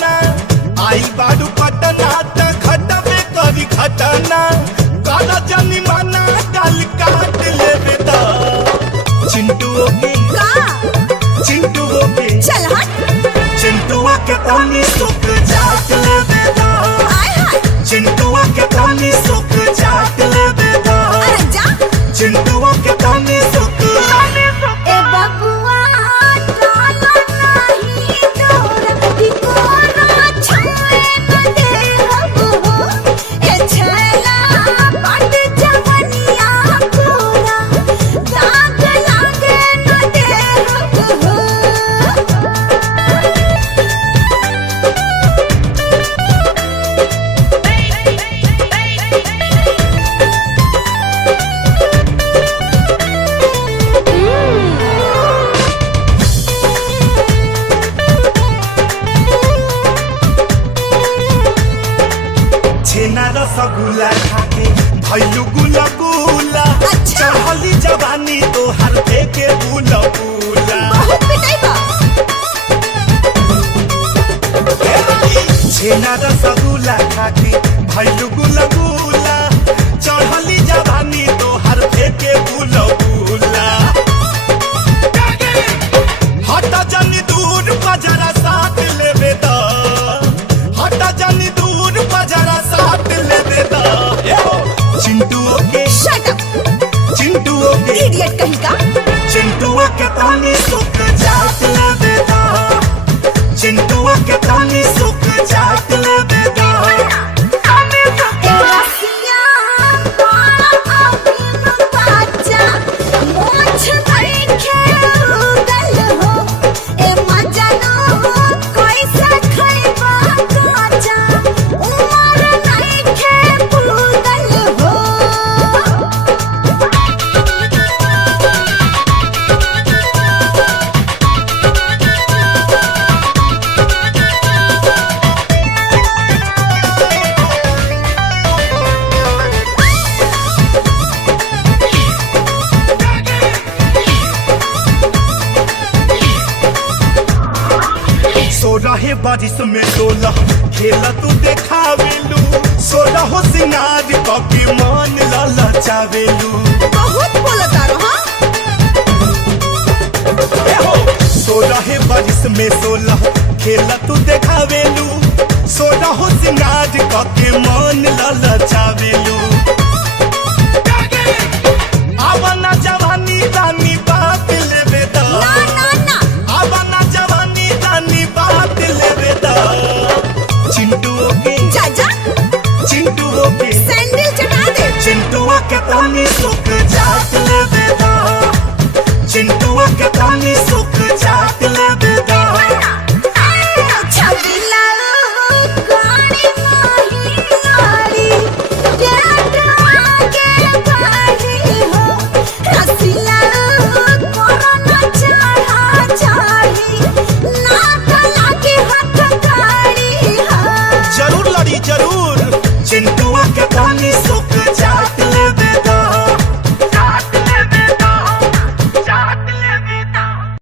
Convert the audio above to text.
घटना आई बारू पटना त घटबे करी घटना काला जानी माना गाल काट लेबे दा चिंटू के चल हट। चिंटुआ के तनी सुख जाट लेबे दा चिंटुआ के तनी सुख जाट लेबे दा चिंटुआ के तनी सुख ए बबुआ डाला नहीं तोरा दिकोरा छुए न दे हो ए छला पट जवनिया पूरा दाग लागे न दे हो। छेना रसगुल्ला खाके भैलू गुला गुला चढ़ली जवानी तोहर देखे बुला बुला बहुत पिटाई बा। छेना रसगुल्ला खाके भैलू गुला गुला चढ़ली जवानी तोहर देखे बुला बुला हटा जानी दूर बजरा साथ लेबे दा हटा जानी दूर बजरा साथ लेबे दा चिंटू के शट अप चिंटू के इडियट कहीं का। चिंटुआ के तनी सुख जाट लेबे दा चिंटुआ के तनी सुख जाट लेबे दा ए रसिया बड़ा अभिन बाजा मोछ देखे उगल हो ए मजनू कैसे खइबा काजा उमर नइखे पुगल हो। सोलह बारिश में 16 खेला तू देखावेलू 16 हो सिंगार कॉपी मान ललचावेलू बहुत बोलता रहा। 16 बारिश में 16 खेला तू देखावेलू 16 हो सिंगार कॉपी मान ललचावेलू